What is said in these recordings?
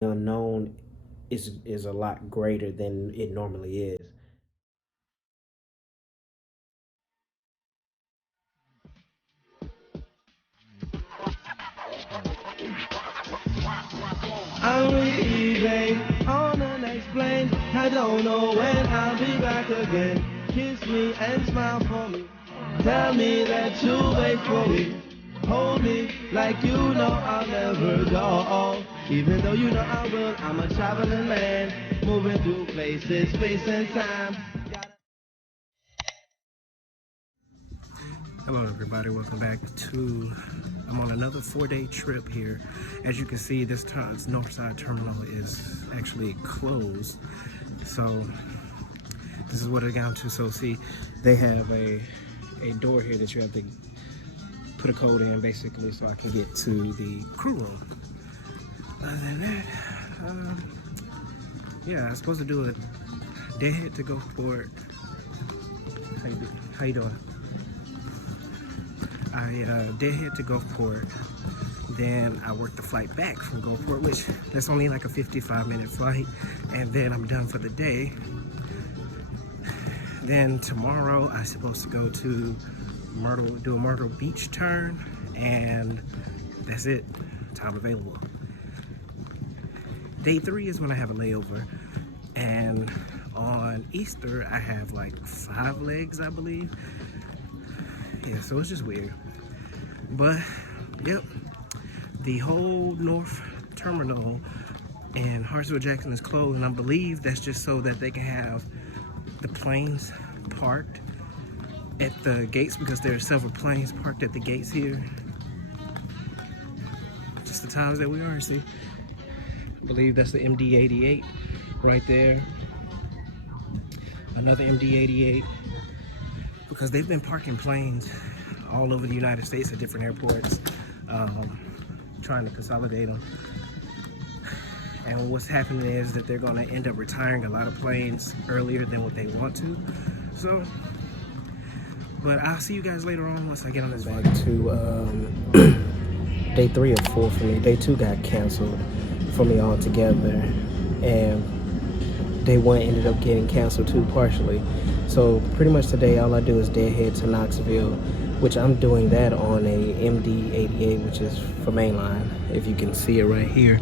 unknown is a lot greater than it normally is. I'm leaving on the next plane. I don't know when I'll be back again. Kiss me and smile for me. Tell me that you'll wait for me. Hold me like you know I'll never go. Even though you know I will, I'm a traveling man. Moving through places, space and time. Hello everybody, welcome back to, I'm on another 4-day trip here. As you can see, this Northside Terminal is actually closed. So this is what it got to. So see, they have a door here that you have to put a code in basically so I can get to the crew room. Other than that, yeah, I'm supposed to do a deadhead to Gulfport. How you doing? I deadhead to Gulfport, then I work the flight back from Gulfport, which that's only like a 55-minute flight, and then I'm done for the day. Then tomorrow I'm supposed to go to Myrtle, do a Myrtle Beach turn, and that's it. Time available. Day 3 is when I have a layover, and on Easter I have like 5 legs, I believe. Yeah, so it's just weird. But yep, the whole North Terminal in Hartsville-Jackson is closed, and I believe that's just so that they can have the planes parked at the gates, because there are several planes parked at the gates here. Just the times that we are, see. I believe that's the MD-88 right there. Another MD-88, because they've been parking planes all over the United States at different airports, trying to consolidate them. And what's happening is that they're going to end up retiring a lot of planes earlier than what they want to. So, but I'll see you guys later on once I get on this back to day 3 of 4 for me. Day 2 got canceled for me altogether, and day 1 ended up getting canceled too, partially. So pretty much today all I do is deadhead to Knoxville, which I'm doing that on a MD-88, which is for mainline. If you can see it right here.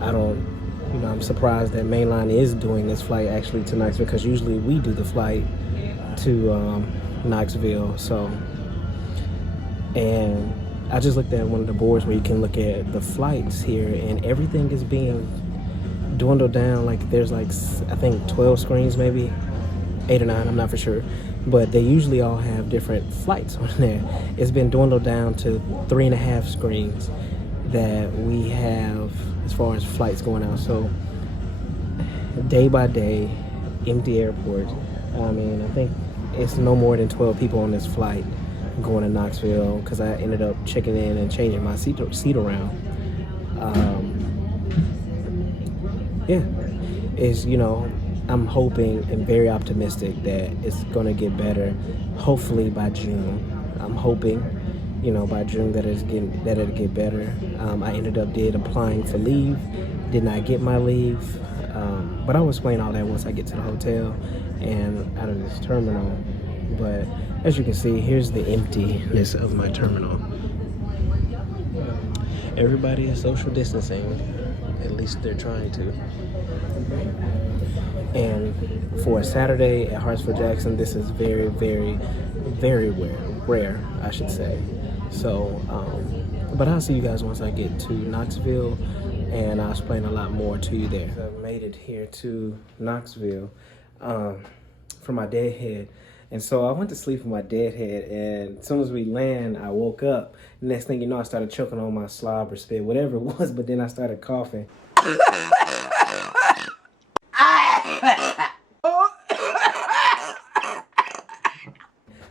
I'm surprised that mainline is doing this flight actually to Knoxville, because usually we do the flight to Knoxville. So, and I just looked at one of the boards where you can look at the flights here, and everything is being dwindled down. Like there's like, I think 12 screens, maybe 8 or 9, I'm not for sure, but they usually all have different flights on there. It's been dwindled down to 3.5 screens that we have as far as flights going out. So day by day, empty airport. I mean, I think it's no more than 12 people on this flight going to Knoxville, because I ended up checking in and changing my seat around. Yeah, it's, I'm hoping and very optimistic that it's gonna get better. Hopefully by June. I'm hoping, by June that it'll get better. I ended up applying for leave, did not get my leave, but I'll explain all that once I get to the hotel and out of this terminal. But as you can see, here's the emptiness of my terminal. Everybody is social distancing. At least they're trying to. And for a Saturday at Hartsville-Jackson, this is very, very, very rare, I should say. So, but I'll see you guys once I get to Knoxville, and I'll explain a lot more to you there. I've made it here to Knoxville for my deadhead. And so I went to sleep for my deadhead, and as soon as we land, I woke up. Next thing you know, I started choking on my slob or spit, whatever it was, but then I started coughing.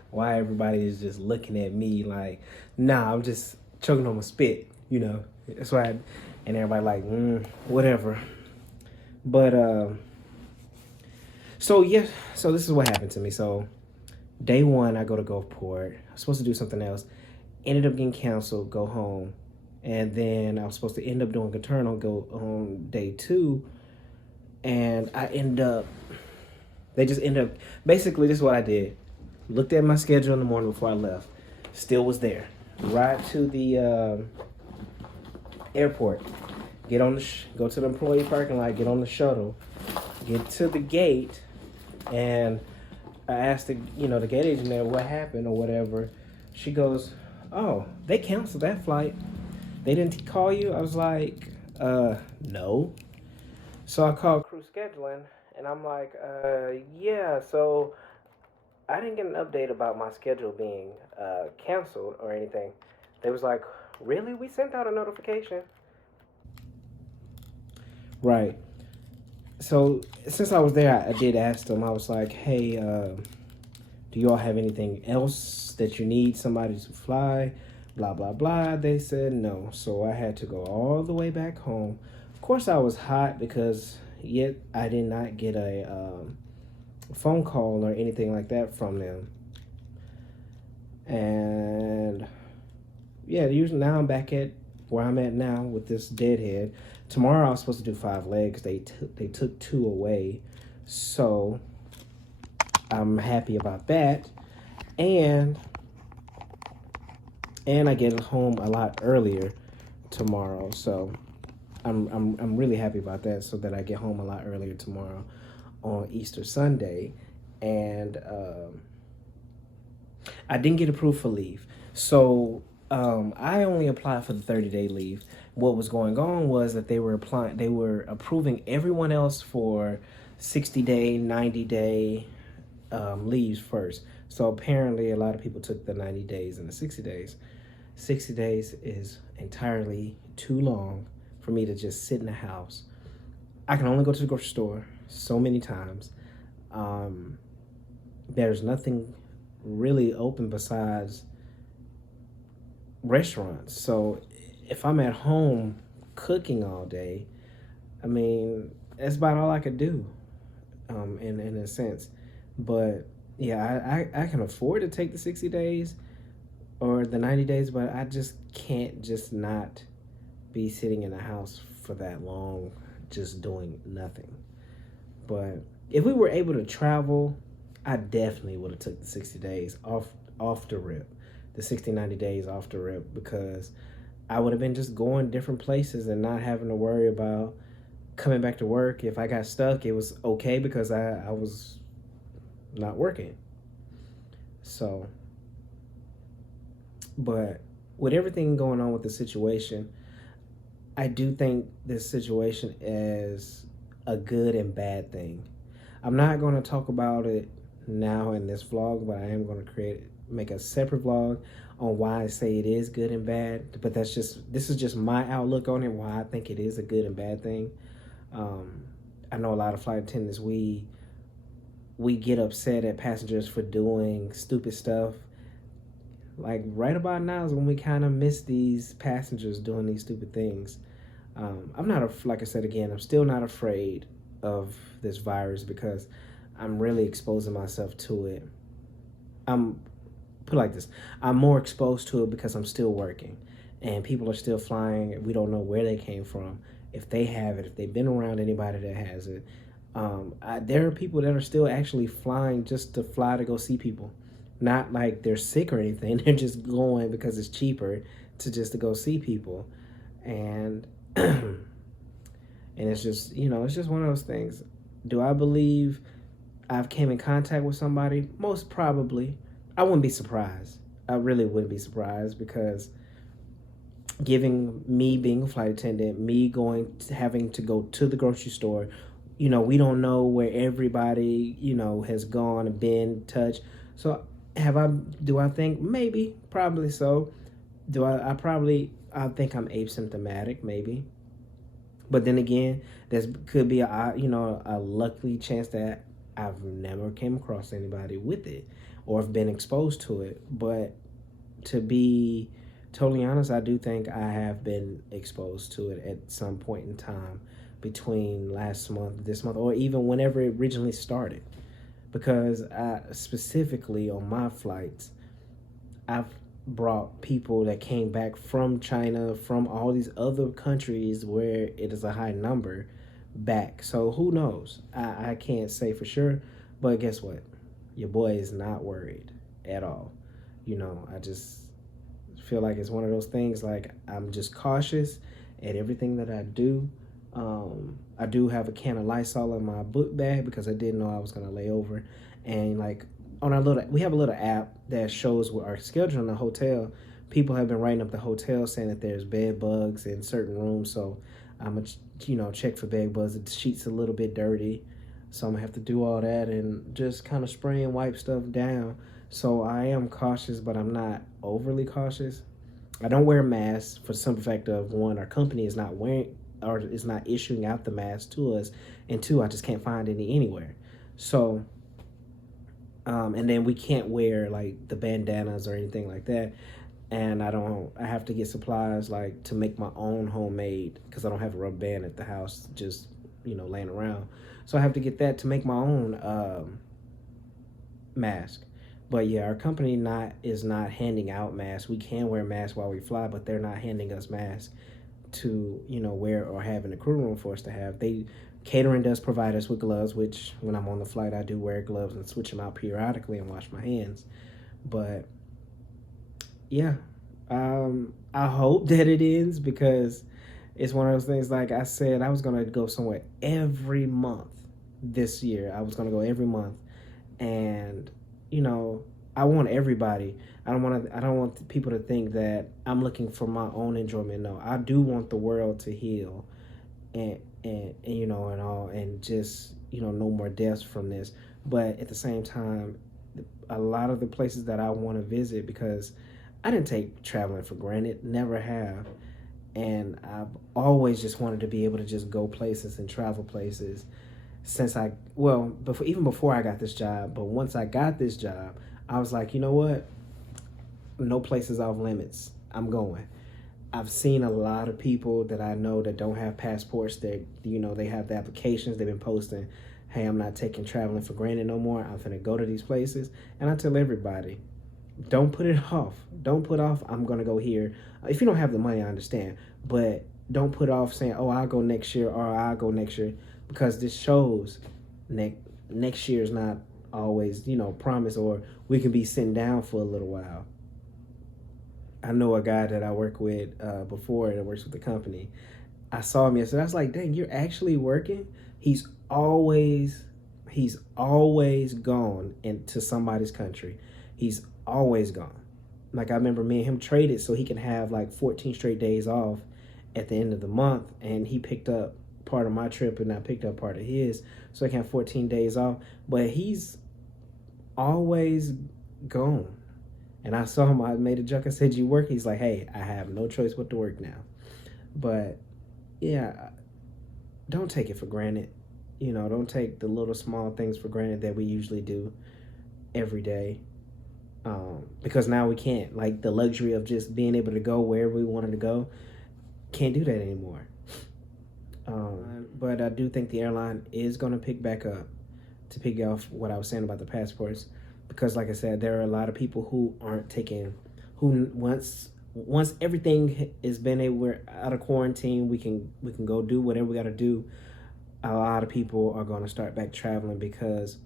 Why everybody is just looking at me like, nah, I'm just choking on my spit, That's why, and everybody like, whatever. But, so yeah, so this is what happened to me. So day 1, I go to Gulfport. I was supposed to do something else. Ended up getting canceled, go home. And then I was supposed to end up doing a turn on day 2, and they just end up, basically this is what I did. Looked at my schedule in the morning before I left. Still was there. Ride to the airport. Go to the employee parking lot, get on the shuttle, get to the gate, and I asked the gate agent there what happened or whatever. She goes, "Oh, they canceled that flight. They didn't call you?" I was like, no. So I called crew scheduling, and I'm like, yeah, so I didn't get an update about my schedule being canceled or anything. They was like, really? We sent out a notification. Right. So since I was there, I did ask them. I was like, hey, do you all have anything else that you need somebody to fly? Blah, blah, blah. They said no. So I had to go all the way back home. Of course, I was hot because yet I did not get a phone call or anything like that from them. And yeah, usually now I'm back at where I'm at now with this deadhead. Tomorrow I was supposed to do 5 legs. They took 2 away. So I'm happy about that. And I get home a lot earlier tomorrow. So I'm really happy about that, so that I get home a lot earlier tomorrow on Easter Sunday. And I didn't get approved for leave. So I only applied for the 30-day leave. What was going on was that they were approving everyone else for 60-day, 90-day leaves first. So apparently a lot of people took the 90 days and the 60 days. 60 days is entirely too long for me to just sit in the house. I can only go to the grocery store so many times. There's nothing really open besides restaurants. So if I'm at home cooking all day, I mean, that's about all I could do, in a sense. But yeah, I can afford to take the 60 days or the 90 days, but I just can't just not be sitting in the house for that long, just doing nothing. But if we were able to travel, I definitely would have took the 60 days off the rip, the 60, 90 days off the rip, because I would have been just going different places and not having to worry about coming back to work. If I got stuck, it was okay because I was not working. So, but with everything going on with the situation, I do think this situation is a good and bad thing. I'm not going to talk about it now in this vlog, but I am going to make a separate vlog on why I say it is good and bad. But this is just my outlook on it, why I think it is a good and bad thing. I know a lot of flight attendants, we get upset at passengers for doing stupid stuff. Like right about now is when we kind of miss these passengers doing these stupid things. I'm not, like I said again, I'm still not afraid of this virus because I'm really exposing myself to it. Put it like this, I'm more exposed to it because I'm still working and people are still flying. We don't know where they came from, if they have it, if they've been around anybody that has it. There are people that are still actually flying just to fly to go see people. Not like they're sick or anything. They're just going because it's cheaper to go see people. And and it's just, it's just one of those things. Do I believe I've came in contact with somebody? Most probably. I wouldn't be surprised. I really wouldn't be surprised because me being a flight attendant, me having to go to the grocery store, we don't know where everybody, has gone and been touched. So do I think? Maybe, probably so. I think I'm asymptomatic, maybe. But then again, there could be a lucky chance that I've never came across anybody with it or have been exposed to it. But to be totally honest, I do think I have been exposed to it at some point in time between last month, this month, or even whenever it originally started. Because specifically on my flights, brought people that came back from China, from all these other countries where it is a high number back. So who knows? I can't say for sure, but guess what? Your boy is not worried at all. I just feel like it's one of those things, like I'm just cautious at everything that I do. I do have a can of Lysol in my book bag because I didn't know I was going to lay over. And like we have a little app that shows what our schedule in the hotel. People have been writing up the hotel saying that there's bed bugs in certain rooms. So I'm going to, check for bed bugs. The sheet's a little bit dirty. So I'm going to have to do all that and just kind of spray and wipe stuff down. So I am cautious, but I'm not overly cautious. I don't wear masks for the simple fact of, one, our company is not wearing or is not issuing out the mask to us, and two, I just can't find any anywhere. So, and then we can't wear like the bandanas or anything like that. And I have to get supplies like to make my own homemade, because I don't have a rubber band at the house just, laying around. So I have to get that to make my own mask. But yeah, our company is not handing out masks. We can wear masks while we fly, but they're not handing us masks to, wear or have in the crew room for us to have. Catering does provide us with gloves, which when I'm on the flight, I do wear gloves and switch them out periodically and wash my hands. But yeah, I hope that it ends, because it's one of those things, like I said, I was going to go somewhere every month this year. I was going to go every month. And I want everybody. I don't want people to think that I'm looking for my own enjoyment. No, I do want the world to heal, and all, and just no more deaths from this. But at the same time, a lot of the places that I want to visit, because I didn't take traveling for granted, never have, and I've always just wanted to be able to just go places and travel places. Even before I got this job, but once I got this job, I was like, you know what? No place is off limits. I'm going. I've seen a lot of people that I know that don't have passports that, they have the applications. They've been posting, hey, I'm not taking traveling for granted no more. I'm finna go to these places. And I tell everybody, don't put it off. Don't put off, I'm going to go here. If you don't have the money, I understand. But don't put off saying, oh, I'll go next year, or I'll go next year. Because this shows next year is not always, promise, or we can be sitting down for a little while. I know a guy that I work with before that works with the company. I saw him yesterday. I was like, dang, you're actually working? He's always gone into somebody's country. He's always gone. Like, I remember me and him traded so he can have like 14 straight days off at the end of the month. And he picked up part of my trip and I picked up part of his, so I can have 14 days off. But he's always gone. And I saw him, I made a joke, I said, you work? He's like, hey, I have no choice but to work now. But yeah, don't take it for granted. Don't take the little small things for granted that we usually do every day. Because now we can't. Like, the luxury of just being able to go wherever we wanted to go, can't do that anymore. But I do think the airline is going to pick back up, to pick off what I was saying about the passports, because like I said, there are a lot of people who aren't taking, who once everything has been we're out of quarantine, we can go do whatever we got to do. A lot of people are going to start back traveling because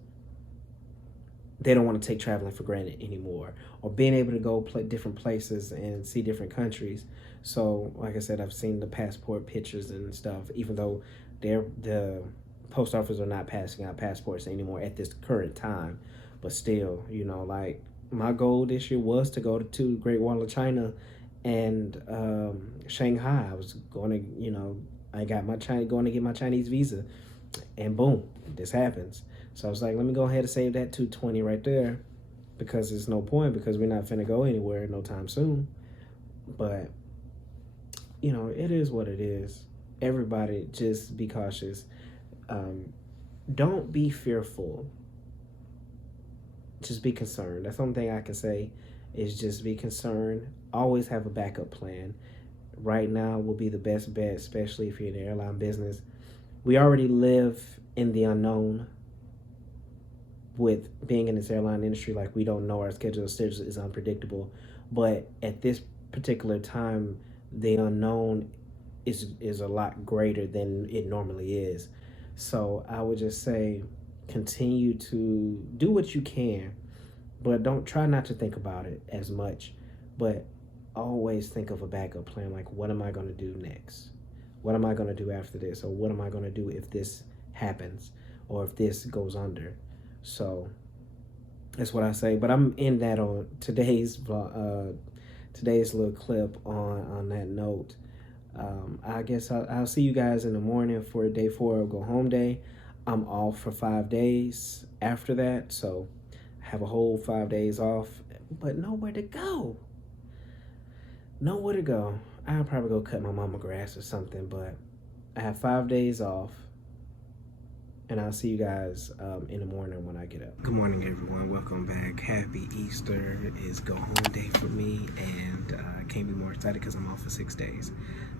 they don't want to take traveling for granted anymore, or being able to go different places and see different countries. So, like I said, I've seen the passport pictures and stuff, even though the post office are not passing out passports anymore at this current time. But still, like, my goal this year was to go to Great Wall of China and Shanghai. I was going to, I got going to get my Chinese visa, and boom, this happens. So I was like, let me go ahead and save that $220 right there, because there's no point, because we're not finna go anywhere no time soon. But, it is what it is. Everybody just be cautious. Don't be fearful. Just be concerned. That's the only thing I can say, is just be concerned. Always have a backup plan. Right now will be the best bet, especially if you're in the airline business. We already live in the unknown with being in this airline industry. Like, we don't know, our schedule is unpredictable. But at this particular time, the unknown is a lot greater than it normally is. So I would just say continue to do what you can, but don't try not to think about it as much, but always think of a backup plan. Like, what am I going to do next? What am I going to do after this? Or what am I going to do if this happens or if this goes under? So that's what I say. But I'm in that on today's little clip on that note. I guess I'll see you guys in the morning for day 4 of Go Home Day. I'm off for 5 days after that, so I have a whole 5 days off, but nowhere to go. Nowhere to go. I'll probably go cut my mama grass or something, but I have 5 days off, and I'll see you guys in the morning when I get up. Good morning, everyone. Welcome back. Happy Easter. It's Go Home Day for me, and I can't be more excited because I'm off for 6 days.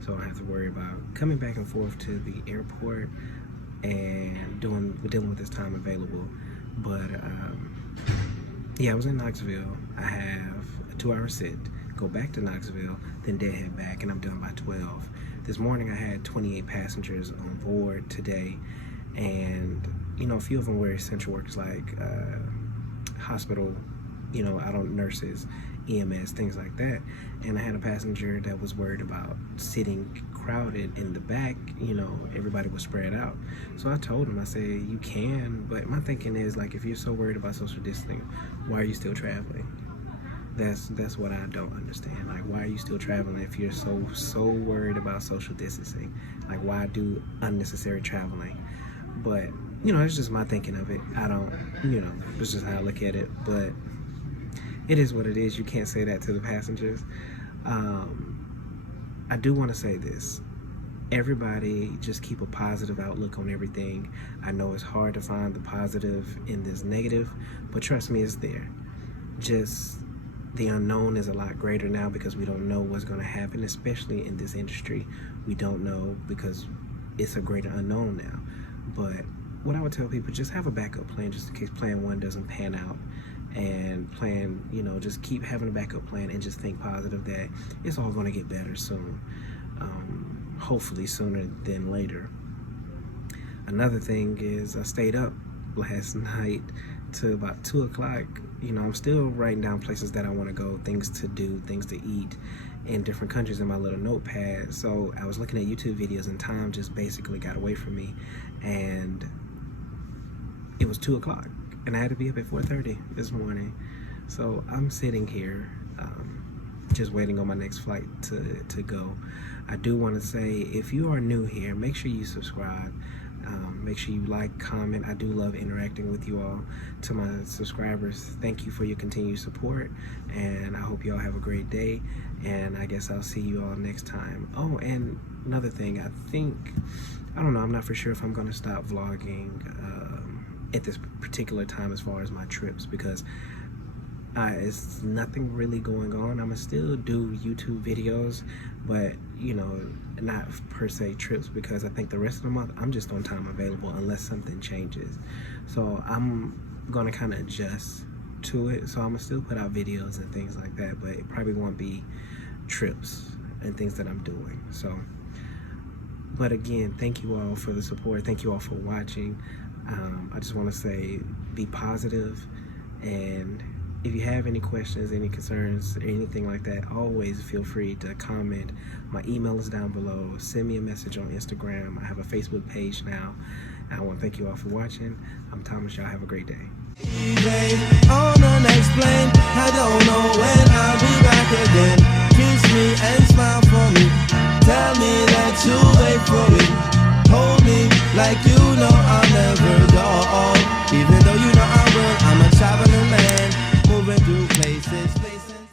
So I don't have to worry about coming back and forth to the airport and dealing with this time available. But yeah, I was in Knoxville. I have a 2-hour sit, go back to Knoxville, then head back, and I'm done by 12. This morning I had 28 passengers on board today, and you know, a few of them were essential workers like hospital, you know, adult nurses, EMS, things like that. And I had a passenger that was worried about sitting crowded in the back. You know, everybody was spread out. So I told him, I said, you can, but my thinking is, like, if you're so worried about social distancing, why are you still traveling? That's what I don't understand. Like, why are you still traveling if you're so worried about social distancing? Like, why do unnecessary traveling? But, you know, it's just my thinking of it. I don't, you know, it's just how I look at it. But it is what it is. You can't say that to the passengers. I do want to say this. Everybody just keep a positive outlook on everything. I know it's hard to find the positive in this negative, but trust me, it's there. Just the unknown is a lot greater now because we don't know what's going to happen, especially in this industry. We don't know because it's a greater unknown now. But what I would tell people, just have a backup plan just in case plan 1 doesn't pan out. And plan, you know, just keep having a backup plan and just think positive that it's all going to get better soon. Hopefully sooner than later. Another thing is I stayed up last night to about 2 o'clock. You know, I'm still writing down places that I want to go, things to do, things to eat in different countries in my little notepad. So I was looking at YouTube videos and time just basically got away from me, and it was 2 o'clock. And I had to be up at 4:30 this morning. So I'm sitting here just waiting on my next flight to go. I do want to say, if you are new here, make sure you subscribe. Make sure you like, comment. I do love interacting with you all. To my subscribers, thank you for your continued support. And I hope you all have a great day. And I guess I'll see you all next time. Oh, and another thing, I don't know, I'm not for sure if I'm going to stop vlogging at this particular time as far as my trips, because it's nothing really going on. I'm gonna still do YouTube videos, but you know, not per se trips, because I think the rest of the month I'm just on time available unless something changes. So I'm gonna kind of adjust to it. So I'm gonna still put out videos and things like that, but it probably won't be trips and things that I'm doing. So, but again, thank you all for the support. Thank you all for watching. I just want to say, be positive, and if you have any questions, any concerns, or anything like that, always feel free to comment. My email is down below. Send me a message on Instagram. I have a Facebook page now. I want to thank you all for watching. I'm Thomas. Y'all have a great day. On the next plane, I don't